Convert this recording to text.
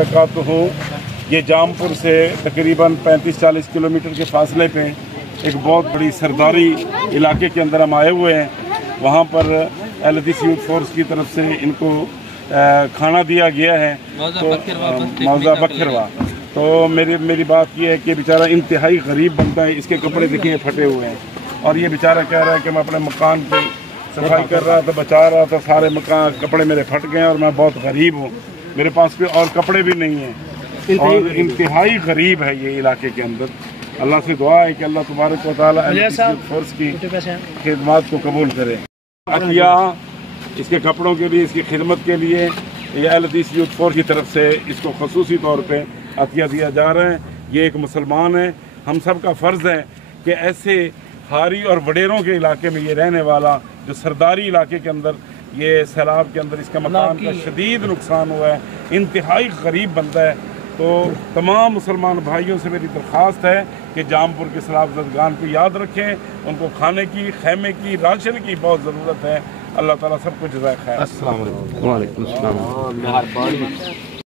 हूँ। ये जामपुर से तकरीबन 35-40 किलोमीटर के फासले पे एक बहुत बड़ी सरदारी इलाके के अंदर हम आए हुए हैं। वहाँ पर LDC यूथ फोर्स की तरफ से इनको खाना दिया गया है, मौजा बखरवा। तो मेरी बात ये है कि बेचारा इंतहाई गरीब बनता है। इसके कपड़े देखिए फटे हुए हैं और ये बेचारा कह रहा है कि मैं अपने मकान पे सफाई कर रहा था, बचा रहा था, सारे मकान कपड़े मेरे फट गए और मैं बहुत गरीब हूँ, मेरे पास कोई और कपड़े भी नहीं हैं और इंतहाई गरीब है ये इलाके के अंदर। अल्लाह से दुआ है कि अल्लाह तबारक व तआला LDC फोर्स की खिदमत को कबूल करे। अतिया इसके कपड़ों के लिए, इसकी खिदमत के लिए ये LDC यूथ फोर्स की तरफ से इसको खसूसी तौर पे अतिया दिया जा रहा है। ये एक मुसलमान है, हम सब का फ़र्ज़ है कि ऐसे हारी और वडेरों के इलाके में ये रहने वाला, जो सरदारी इलाके के अंदर ये सैलाब के अंदर इसका मकान का शदीद नुकसान हुआ है, इंतहाई गरीब बनता है। तो तमाम मुसलमान भाइयों से मेरी दरख्वास्त है कि जामपुर के सैलाब ज़दगान को याद रखें, उनको खाने की, खैमे की, राशन की बहुत ज़रूरत है। अल्लाह ताला सबको जज़ाए खैर। अस्सलाम वालेकुम।